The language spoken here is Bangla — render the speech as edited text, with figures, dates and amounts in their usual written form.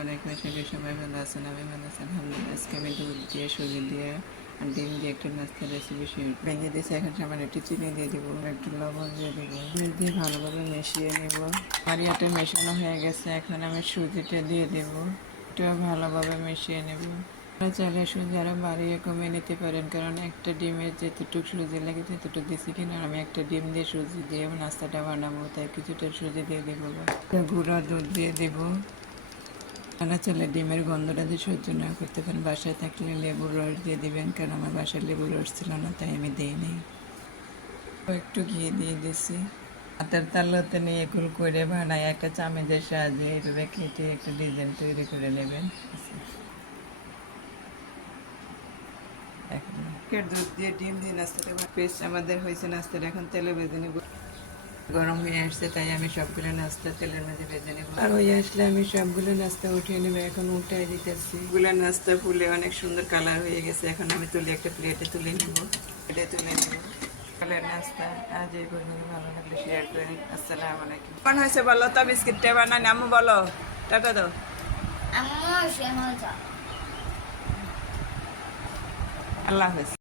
আসসালামু আলাইকুম। সবাই ভালো আছেন? আমি ভালো আছি আলহামদুলিল্লাহ। আজকে আমি দুধ দিয়ে সুজি দিয়ে আর ডিম দিয়ে একটা নাস্তা রেসিপি ভেঙে দিয়েছি। এখন সামান্য একটু চিনি দিয়ে দেবো, একটু লবণ দিয়ে দেবো, দিয়ে ভালোভাবে মিশিয়ে নেব। আটা মেশানো হয়ে গেছে, এখন আমি সুজিটা দিয়ে দেবো, এটা ভালোভাবে মিশিয়ে নেব। চাইলে সুজি আরও বাড়িয়ে কমিয়ে নিতে পারেন, কারণ একটা ডিমের যেতটুকু সুজি লাগে ততটুকু দিচ্ছি, কিনা আমি একটা ডিম দিয়ে সুজি দিয়ে নাস্তাটা বানাবো, তাই কিছুটা সুজি দিয়ে দেবো। গুঁড়া দুধ দিয়ে দেবো। রান্না চলে ডিমের গন্ধটা দিয়ে সহ্য না করতে পারেন, বাসায় থাকলে লেবুর রস দিয়ে দিবেন, কারণ আমার বাসায় লেবুর রস ছিল না, তাই আমি দিই নি। একটু ঘি দিয়ে দিছি। হাতের তালুতে নিয়ে গোল করে বানায় একটা চামচের সাহায্যে এভাবে কেটে একটা ডিজাইন তৈরি করে নেবেন। দুধ দিয়ে ডিম দিয়ে নাস্তাটা পেস্ট আমাদের হয়েছে। নাস্তাটা এখন তেলে ভেজে নেব। গরম হয়ে আসছে, তাই আমি সবগুলো নাস্তা তেলের মাঝে ভেজে নেব। আর হয়ে আসলে আমি সবগুলো নাস্তা উঠিয়ে নেব। এখন উঠাই দিতেছি। গুলা নাস্তা ফুলে অনেক সুন্দর কালার হয়ে গেছে। এখন আমি তুলে একটা প্লেটে তুলে নেব। প্লেটে তুলে নেব সকালের নাস্তা। আজ এই পর্যন্ত, ভালো লাগলে শেয়ার করেন। আসসালামু আলাইকুম। কেমন হয়েছে বলো তো? বিস্কিটটা বানান আম্মু, বলো টাটা দাও। আল্লাহ হাফেজ।